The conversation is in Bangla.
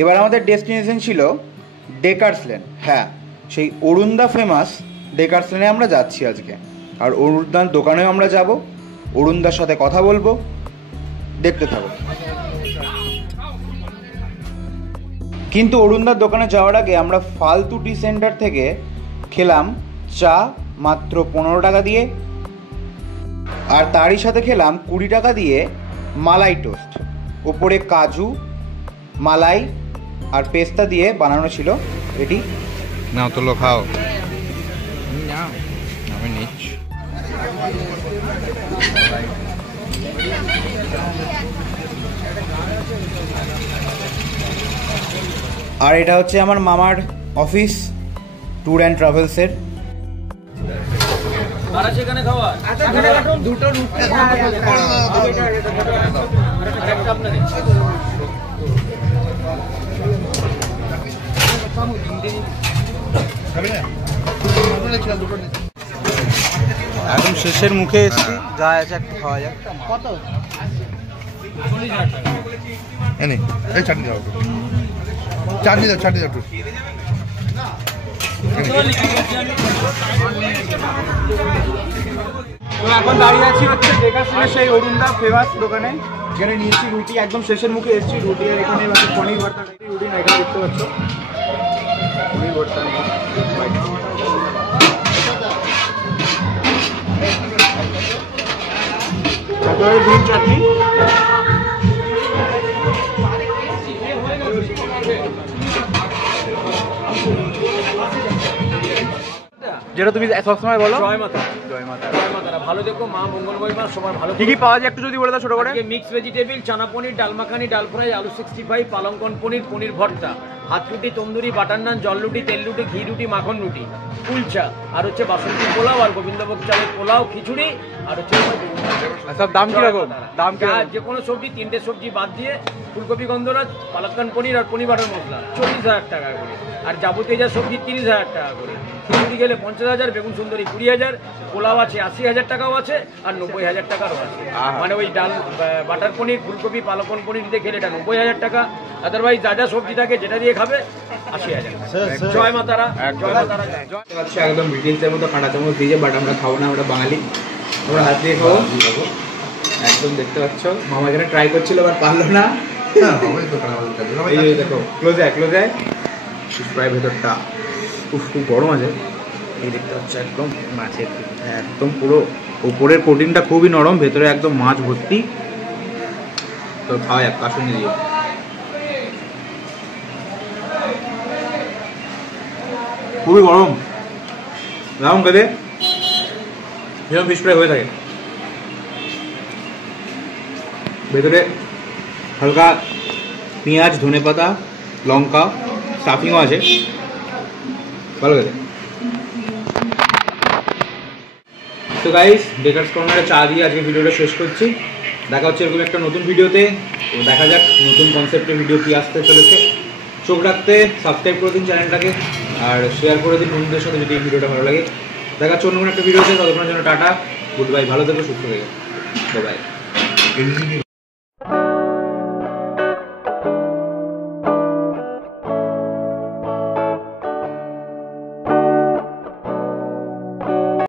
এবার আমাদের ডেস্টিনেশন ছিল ডেকার্স লেন। হ্যাঁ, সেই অরুণদা ফেমাস ডেকার্স লেনে আমরা যাচ্ছি আজকে। আর অরুণদার দোকানেও আমরা যাব, অরুণদার সাথে কথা বলবো, দেখতে থাকো। কিন্তু অরুণদার দোকানে যাওয়ার আগে আমরা ফালতু টি সেন্টার থেকে খেলাম চা মাত্র 15 টাকা দিয়ে, আর তারই সাথে খেলাম 20 টাকা দিয়ে মালাই টোস্ট। ওপরে কাজু, মালাই আর পেস্তা দিয়ে বানানো ছিল। এটি নাও তোলো, খাও। আমি নিচ্ছি। আর এটা হচ্ছে আমার মামার অফিস, ট্যুর অ্যান্ড ট্রাভেলসের। একদম শেষের মুখে এসেছি, যা আছে একটু খাওয়া যাক। কত? এনে এই চাটনি দাও, চাটনি দাও, চাটনি দাও একটু। এখন দাঁড়িয়ে আছি হচ্ছে ডেকার্সের সেই অরুণদা ফেমাস দোকানে, যেখানে নিয়েছি রুটি। একদম শেষের মুখে এসেছি রুটি, আর এখানে পনির ভর্তা রুটি না, এখানে দেখতে পাচ্ছ পনির ভর্তা। গ্রিন চাটনি। যেটা তুমি সবসময় বলো, জয় মাতা। জয় মাতা। জয় মাতারা, ভালো দেখো, মা মঙ্গলময়ী মা সবার ভালো। কি কি পাওয়া যায় একটু যদি বলে দাও ছোট করে। মিক্স ভেজিটেবল, চানা পনির, ডাল মাখানি, ডাল ফ্রাই, আলু 65, পালংকন পনির, পনির ভর্তা, হাত রুটি, তন্দুরি, বাটার নান, জল রুটি, তেল রুটি, ঘি রুটি, মাখন রুটি, কুলচা, আর হচ্ছে বাসন্তী পোলাও, আর গোবিন্দভোগ চালের পোলাও, খিচুড়ি, আর হচ্ছে সব দাম কিরকম? দাম কি? যে কোনো সবজি, 3টে সবজি বাদ দিয়ে ফুলকপি গন্ধরাজ, পালক্কান পনির আর পনির বাটার মশলা 40,000 টাকা করে, আর যাবতীয় যা সবজি 30,000 টাকা করে। খিচুড়ি গেলে 50,000, বেগুন সুন্দরী 20,000, পোলাও আছে 80,000 টাকাও আছে, আর 90,000 টাকারও আছে। মানে ওই ডাল বাটার পনির, ফুলকপি, পালকন পনির দিয়ে খেলে এটা 90,000 টাকা। আদারওয়াইজ যা যা সবজি থাকে যেটা দিয়ে খাবে 80,000। জয় মাতারা, জয় মাতারা। একদম ব্রিটিশদের মতো কাঁটা চামচ দিয়েছে, বাট আমরা খাবো না, আমরা বাঙালি, আমরা হাত দিয়ে খাবো। একদম দেখতে পাচ্ছ মামা এখানে ট্রাই করছিল, বাট পারলো না। এই দেখো, ক্লোজ আয়, ক্লোজ আয়। ফ্রাই ভেতরটা খুব গরম আছে। এই দেখতে পাচ্ছ একদম মাছের, একদম পুরো উপরের প্রোটিনটা খুবই নরম, ভেতরে একদম মাছ ভর্তি। তো খাওয়া যাক কাশুনি দিয়ে। খুবই গরম, গরম খেতে যেরকম ফিশ ফ্রাই হয়ে থাকে। ভেতরে হালকা পেঁয়াজ, ধনেপাতা, লঙ্কা, স্টাফিংও আছে, ভালো খেতে। তো গাইস, ডেকার্স কর্নারে চা দিয়ে আজকে ভিডিওটা শেষ করছি। দেখা হচ্ছে এরকম একটা নতুন ভিডিওতে। তো দেখা যাক নতুন কনসেপ্টের ভিডিও কি আসতে চলেছে। চোখ রাখতে সাবস্ক্রাইব করে দিন চ্যানেলটাকে, আর শেয়ার করে দিন বন্ধুদের সাথে যদি এই ভিডিওটা ভালো লাগে। দেখা হচ্ছে অন্য কোনো একটা ভিডিওতে, ততক্ষণের জন্য টাটা, গুড বাই, ভালো থেকো, সুস্থ থেকো, বাই বাই।